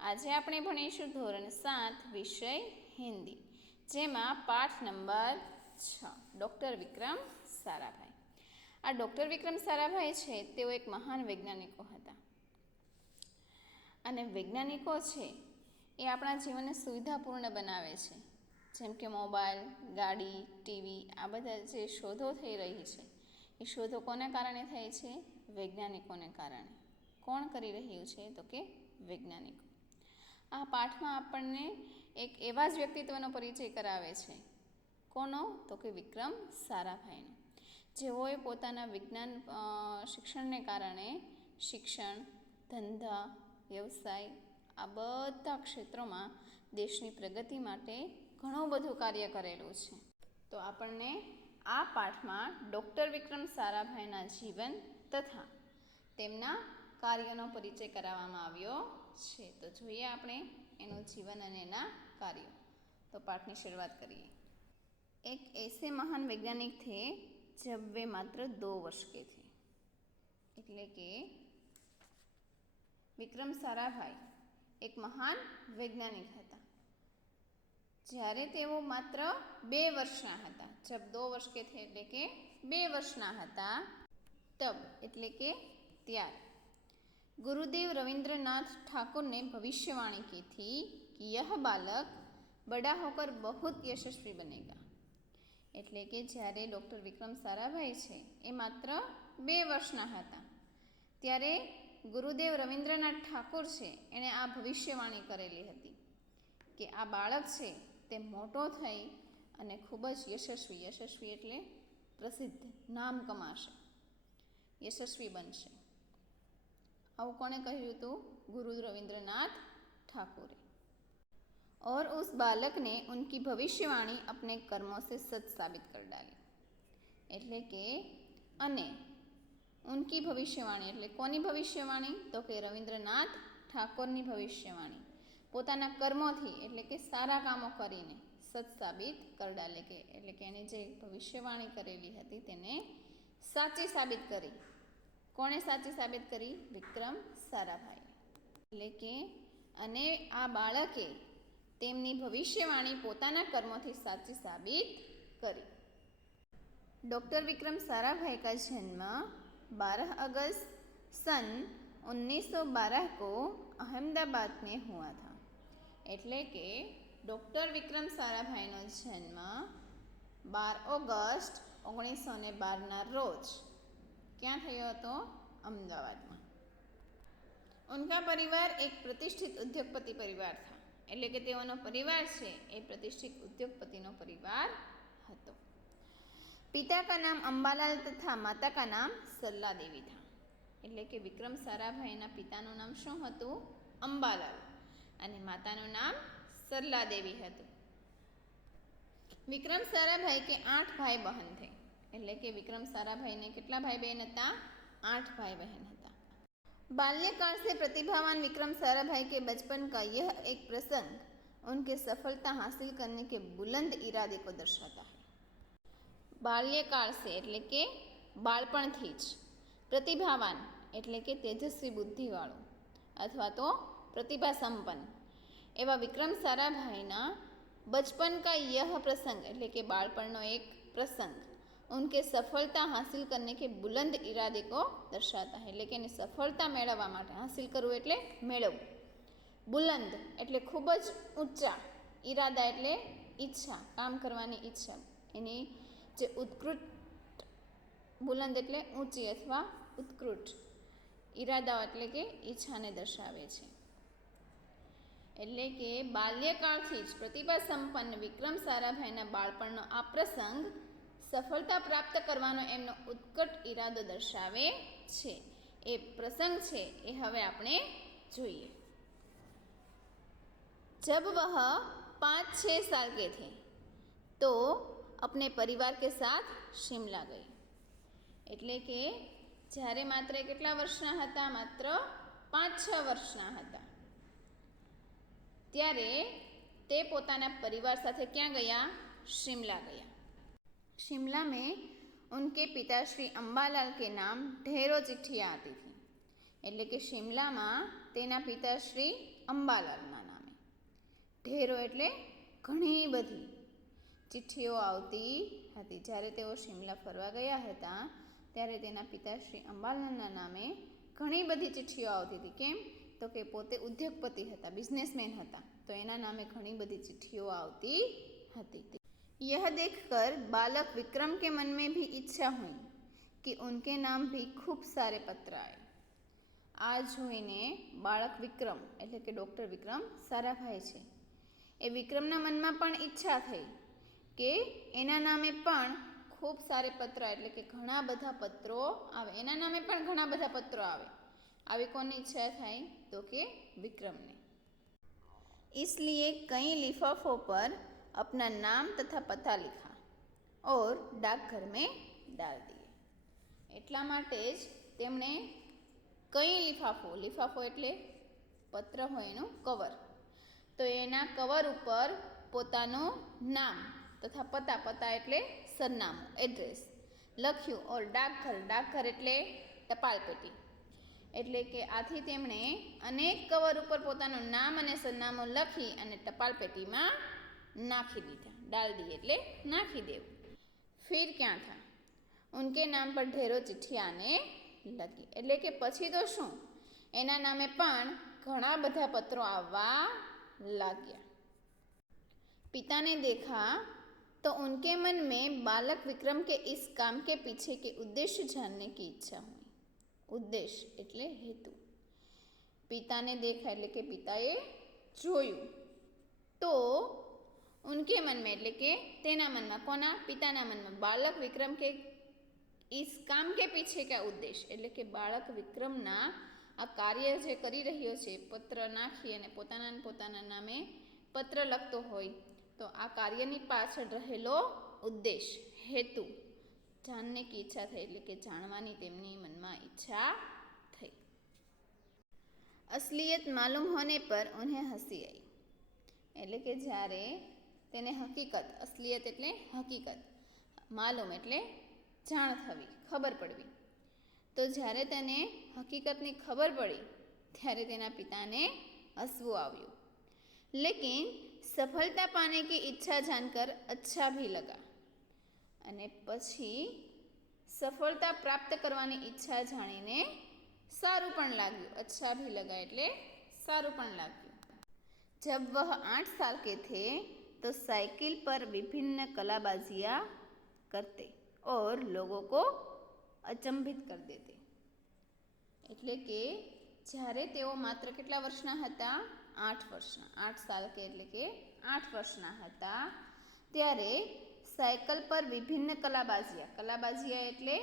આજે આપણે ભણીશું ધોરણ 7 વિષય હિન્દી, જેમાં પાઠ નંબર 6 ડૉક્ટર વિક્રમ સારાભાઈ. આ ડૉક્ટર વિક્રમ સારાભાઈ છે તેઓ એક મહાન વૈજ્ઞાનિકો હતા. અને વૈજ્ઞાનિકો છે એ આપણા જીવનને સુવિધાપૂર્ણ બનાવે છે. જેમ કે મોબાઈલ, ગાડી, ટીવી, આ બધા જે શોધો થઈ રહી છે એ શોધો કોને કારણે થાય છે? વૈજ્ઞાનિકોને કારણે. કોણ કરી રહ્યું છે? તો કે વૈજ્ઞાનિકો. આ પાઠમાં આપણને એક એવા જ વ્યક્તિત્વનો પરિચય કરાવે છે. કોનો? તો કે વિક્રમ સારાભાઈનો, જેઓએ પોતાના વિજ્ઞાન શિક્ષણને કારણે શિક્ષણ, ધંધા, વ્યવસાય આ બધા ક્ષેત્રોમાં દેશની પ્રગતિ માટે ઘણું બધું કાર્ય કરેલું છે. તો આપણને આ પાઠમાં ડૉક્ટર વિક્રમ સારાભાઈના જીવન તથા તેમના કાર્યનો પરિચય કરાવવામાં આવ્યો છે. તો જોઈએ આપણે એનું જીવન અને એના કાર્યો. તો પાઠની શરૂઆત કરીએ. એક ऐसे महान वैज्ञानिक थे जब वे मात्र 2 वर्ष के थे. એટલે કે વિક્રમ સારાભાઈ એક મહાન વૈજ્ઞાનિક હતા જ્યારે તેઓ માત્ર 2 વર્ષના હતા. જબ 2 વર્ષ કે થે એટલે કે 2 વર્ષના હતા. તબ એટલે કે ત્યાર गुरुदेव रविंद्रनाथ ठाकुर ने भविष्यवाणी की थी कि यह बालक बड़ा होकर बहुत यशस्वी बनेगा. એટલે કે જ્યારે ડૉક્ટર વિક્રમ સારાભાઈ છે એ માત્ર 2 વર્ષના હતા ત્યારે ગુરુદેવ રવિન્દ્રનાથ ઠાકુર છે એણે આ ભવિષ્યવાણી કરેલી હતી કે આ બાળક છે તે મોટો થઈ અને ખૂબ જ યશસ્વી એટલે પ્રસિદ્ધ, નામ કમાશે, યશસ્વી બનશે. આવું કોણે કહ્યું હતું? गुरु रविंद्रनाथ ठाकुर. और उस बालक ने उनकी भविष्यवाणी अपने कर्मों से सच साबित कर डाली. એટલે કે અને ઉનકી ભવિષ્યવાણી એટલે કોની ભવિષ્યવાણી? તો કે રવિન્દ્રનાથ ઠાકોરની ભવિષ્યવાણી પોતાના કર્મોથી એટલે કે સારા કામો કરીને સચ સાબિત કર ડાલે કે એટલે કે એને જે ભવિષ્યવાણી કરેલી હતી તેને સાચી સાબિત કરી. કોણે સાચી સાબિત કરી? વિક્રમ સારાભાઈ. એટલે કે અને આ બાળકે તેમની ભવિષ્યવાણી પોતાના કર્મોથી સાચી સાબિત કરી. डॉक्टर विक्रम साराभाई का जन्म 12 अगस्त सन 1912 को अहमदाबाद में हुआ था. એટલે કે ડૉક્ટર વિક્રમ સારાભાઈનો જન્મ 12 ઓગસ્ટ 1912ના રોજ ક્યાં થયો હતો? અમદાવાદમાં. ઉનકા પરિવાર એક પ્રતિષ્ઠિત ઉદ્યોગપતિ પરિવાર था. એટલે કે તેઓનો પરિવાર છે એ પ્રતિષ્ઠિત ઉદ્યોગપતિનો પરિવાર હતો. पिता का नाम अंबालाल तथा माता का नाम सरला देवी था. એટલે કે વિક્રમ સારાભાઈના પિતાનું નામ શું હતું? અંબાલાલ, અને માતાનું નામ સરલા દેવી હતું. વિક્રમ સારાભાઈ કે 8 ભાઈ બહેન થે. એટલે કે વિક્રમ સારાભાઈને કેટલા ભાઈ બહેન હતા? 8 भाई बहन હતા. बाल्यकाल से प्रतिभावान विक्रम साराभाई के बचपन का यह एक प्रसंग उनके सफलता हासिल करने के बुलंद इरादे को दर्शाता है. बाल्यकाल से એટલે કે બાળપણથી જ, પ્રતિભાવાન એટલે કે તેજસ્વી બુદ્ધિવાળું અથવા તો પ્રતિભા સંપન્ન એવા વિક્રમ સારાભાઈના બચપન કા યહ પ્રસંગ એટલે કે બાળપણનો એક પ્રસંગ उनके सफलता हासिल करने के बुलंद इरादे को दर्शाता है. એટલે કે એની સફળતા મેળવવા માટે, હાસિલ કરવું એટલે મેળવવું, બુલંદ એટલે ખૂબ જ ઊંચા, ઈરાદા એટલે ઈચ્છા, કામ કરવાની ઈચ્છા, એની જે ઉત્કૃષ્ટ, બુલંદ એટલે ઊંચી અથવા ઉત્કૃષ્ટ, ઈરાદાઓ એટલે કે ઈચ્છાને દર્શાવે છે. એટલે કે બાલ્યકાળથી જ પ્રતિભા સંપન્ન વિક્રમ સારાભાઈના બાળપણનો આ પ્રસંગ સફળતા પ્રાપ્ત કરવાનો એમનો ઉત્કટ ઈરાદો દર્શાવે છે. એ પ્રસંગ છે એ હવે આપણે જોઈએ. जब वह 5-6 साल के थे तो अपने परिवार के साथ शिमला गए. એટલે કે જ્યારે માત્ર કેટલા વર્ષના હતા? માત્ર 5-6 વર્ષના હતા ત્યારે તે પોતાના પરિવાર સાથે ક્યાં ગયા? शिमला गया. शिमला में उनके पिता श्री अंबालाल के नाम ढेरों चिट्ठियाँ आती थी. એટલે કે શિમલામાં તેના પિતાશ્રી અંબાલાલના નામે. ઢેરો એટલે ઘણી બધી ચિઠ્ઠીઓ આવતી હતી. જ્યારે તેઓ શિમલા ફરવા ગયા હતા ત્યારે તેના પિતા શ્રી અંબાલાલના નામે ઘણી બધી ચિઠ્ઠીઓ આવતી હતી. કેમ? તો કે પોતે ઉદ્યોગપતિ હતા, બિઝનેસમેન હતા, તો એના નામે ઘણી બધી ચિઠ્ઠીઓ આવતી હતી. यह देखकर बालक विक्रम के मन में भी इच्छा हुई कि उनके नाम भी खूब सारे पत्र आए. આ જોઈને બાળક વિક્રમ એટલે કે ડૉક્ટર વિક્રમ સારાભાઈ છે, એ વિક્રમના મનમાં પણ ઈચ્છા થઈ કે એના નામે પણ ખૂબ સારે પત્ર એટલે કે ઘણા બધા પત્રો આવે, એના નામે પણ ઘણા બધા પત્રો આવે. આવી કોની ઈચ્છા થાય? તો કે विक्रमने. इसलिए कई लिफाफों पर अपना नाम तथा पता लिखा और डाकघर में डाल दिए. એટલા માટે જ તેમણે કઈ લિફાફો એટલે પત્ર હોય એનું કવર, તો એના કવર ઉપર પોતાનું નામ તથા પતા એટલે સરનામું, એડ્રેસ લખ્યું. ઓર ડાકઘર એટલે ટપાલ પેટી. એટલે કે આથી તેમણે અનેક કવર ઉપર પોતાનું નામ અને સરનામું લખી અને ટપાલ પેટીમાં નાખી દીધા. ડાલ દીએ એટલે નાખી દેવું. ફિર ક્યાં થા? ઉનકે નામ પર ઢેરો ચિઠ્ઠી આને લગી. એટલે કે પછી તો શું, એના નામે પણ ઘણા બધા પત્રો આવવા લાગ્યા. पिता ने देखा तो उनके मन में बालक विक्रम के इस काम के पीछे के उद्देश्य जानने की इच्छा हुई. उद्देश्य એટલે હેતુ. પિતાને દેખા એટલે કે પિતાએ જોયું, તો ઉનકે મનમાં એટલે કે તેના મનમાં, કોના? પિતાના મનમાં, બાલક વિક્રમ કે इस काम के पीछे क्या उद्देश्य એટલે કે બાળક વિક્રમના આ કાર્ય જે કરી રહ્યો છે, પત્ર નાખી અને પોતાના નામે પત્ર લખતો હોય, તો આ કાર્યની પાછળ રહેલો ઉદ્દેશ, હેતુ જાણને કી ઈચ્છા થઈ એટલે કે જાણવાની તેમની મનમાં ઈચ્છા થઈ. असलियत मालूम होने पर उन्हें हंसी आई. એટલે કે જ્યારે તેને હકીકત, અસલિયત એટલે હકીકત, માલુમ એટલે જાણ થવી, ખબર પડવી, તો જ્યારે તેને હકીકતની ખબર પડી ત્યારે તેના પિતાને હસવું આવ્યું. લેકિન સફળતા પાને કી ઈચ્છા જાણકર અચ્છા ભી લગા. અને પછી સફળતા પ્રાપ્ત કરવાની ઈચ્છા જાણીને સારું પણ લાગ્યું. અચ્છા ભી લગા એટલે સારું પણ લાગ્યું. जब वह 8 साल के थे तो साइकिल पर विभिन्न कलाबाजियाँ करते और लोगों को अचंभित कर देते. એટલે કે જ્યારે તેઓ માત્ર કેટલા વર્ષના હતા? 8 વર્ષના. 8 સાલ કે એટલે કે 8 વર્ષના હતા ત્યારે સાયકલ પર વિભિન્ન કલાબાજીયા એટલે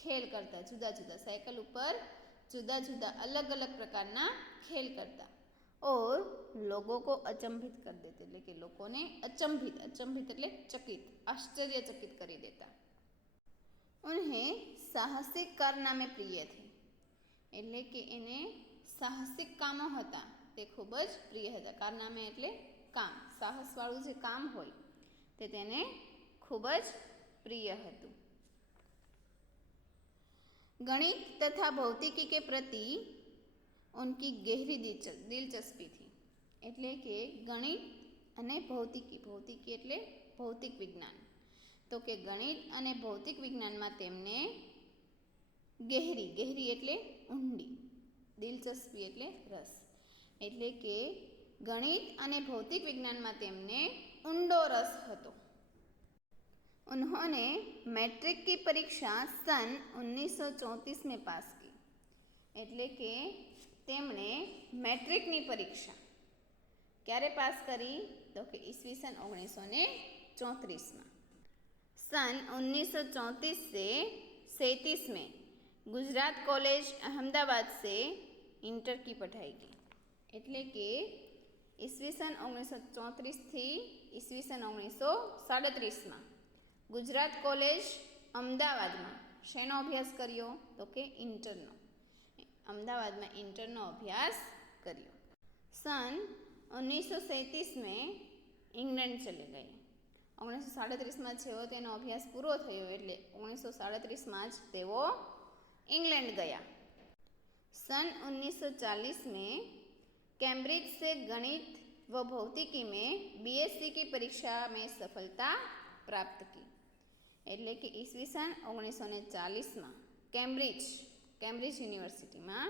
ખેલ કરતા, જુદા જુદા સાયકલ ઉપર જુદા જુદા અલગ અલગ પ્રકારના ખેલ કરતા. और लोगों को अचंभित कर देते એટલે કે લોકોને અચંભિત એટલે ચકિત, આશ્ચર્યચકિત કરી દેતા. उन्हें साहसिक कारनामे प्रिय थे. એટલે કે એને સાહસિક કામો હતા તે ખૂબ જ પ્રિય હતા. કારનામે એટલે કામ, સાહસવાળું જે કામ હોય તે તેને ખૂબ જ પ્રિય હતું. गणित तथा भौतिकी के प्रति उनकी गहरी दिलचस्पी थी. એટલે કે ગણિત અને ભૌતિકી એટલે ભૌતિક વિજ્ઞાન, તો કે ગણિત અને ભૌતિક વિજ્ઞાનમાં તેમને ગહેરી એટલે ઊંડી, દિલચસ્પી એટલે રસ. એટલે કે ગણિત અને ભૌતિક વિજ્ઞાનમાં તેમને ઊંડો રસ હતો. उन्होंने मैट्रिक की परीक्षा सन 1934 में पास की. એટલે કે તેમણે મેટ્રિકની પરીક્ષા ક્યારે પાસ કરી? તો કે ઈસવીસન 1934 सन 1934 से 37 में गुजरात कॉलेज अहमदाबाद से इंटर की पढ़ाई की. એટલે કે ઈસવીસન 1934 થી ઈસવીસન 1937 ગુજરાત કોલેજ અમદાવાદમાં શેનો અભ્યાસ કર્યો? તો કે ઇન્ટરનો. અમદાવાદમાં ઇન્ટરનો અભ્યાસ કર્યો. सन 1937 में इंग्लैंड चले गए. 1937માં જેવો તેનો અભ્યાસ પૂરો થયો એટલે 1937માં જ તેઓ ઇંગ્લેન્ડ ગયા. सन 1940 में कैम्ब्रिज से गणित व भौतिकी में बीएससी की परीक्षा में सफलता प्राप्त की। એટલે કે ઈસવીસન 1940માં કેમ્બ્રિજ યુનિવર્સિટીમાં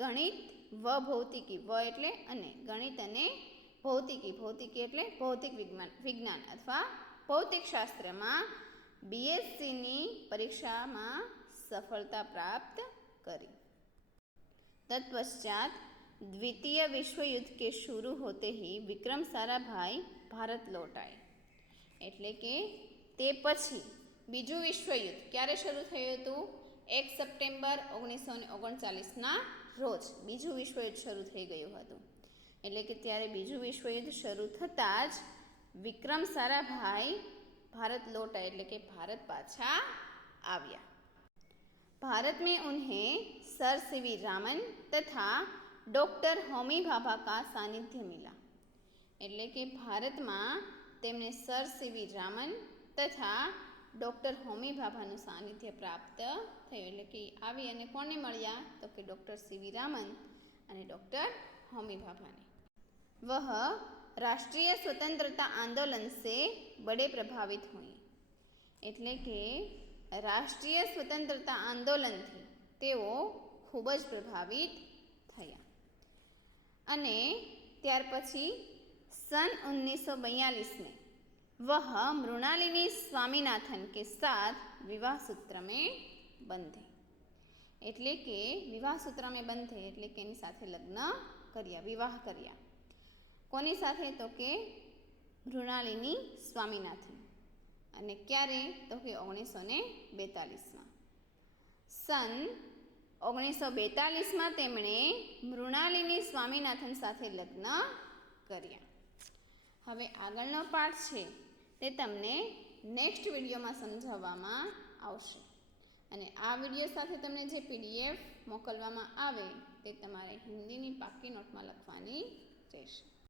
ગણિત વ ભૌતિકી, વ એટલે અને, ગણિત અને ભૌતિકી એટલે ભૌતિક વિજ્ઞાન અથવા ભૌતિકશાસ્ત્રમાં બીએસસીની પરીક્ષામાં સફળતા પ્રાપ્ત કરી। तत्पश्चात द्वितीय विश्व युद्ध के शुरू होते ही विक्रम साराभाई भारत लौट आए। એટલે કે તે પછી બીજું વિશ્વયુદ્ધ ક્યારે શરૂ થયું હતું? 1 સપ્ટેમ્બર 1939ના રોજ બીજું વિશ્વયુદ્ધ શરૂ થઈ ગયું હતું। એટલે કે ત્યારે બીજું વિશ્વયુદ્ધ શરૂ થતાં જ વિક્રમ સારાભાઈ भारत लौट आए, એટલે કે ભારત પાછા આવ્યા। भारत में उन्हें सर सीवी रामन तथा डॉक्टर होमी भाभा का सानिध्य मिला। એટલે કે ભારતમાં તેમને સર સીવી રામન તથા ડૉક્ટર હોમી ભાભાનું સાનિધ્ય પ્રાપ્ત થયું। એટલે કે આવી અને કોને મળ્યા? તો કે ડૉક્ટર સીવી રામન અને ડૉક્ટર હોમી ભાભાને। वह राष्ट्रीय स्वतंत्रता आंदोलन से बड़े प्रभावित हुई। એટલે કે રાષ્ટ્રીય સ્વતંત્રતા આંદોલનથી તેઓ ખૂબ જ પ્રભાવિત થયા। અને ત્યાર પછી सन 1942 में वह मृणालिनी स्वामीनाथन के साथ विवाह सूत्र में बंधे। એટલે કે વિવાહ સૂત્ર में बंधे એટલે કે એની સાથે લગ્ન કર્યા, વિવાહ કર્યા। કોની સાથે? તો કે મૃણાલિની સ્વામીનાથન। અને ક્યારે? તો કે 1942માં। सन 1942માં તેમણે મૃણાલિની સ્વામીનાથન સાથે લગ્ન કર્યા। હવે આગળનો પાઠ છે તે તમને નેક્સ્ટ વિડીયોમાં સમજાવવામાં આવશે। અને આ વિડીયો સાથે તમને જે PDF મોકલવામાં આવે તે તમારે હિન્દીની પાકી નોટમાં લખવાની રહેશે।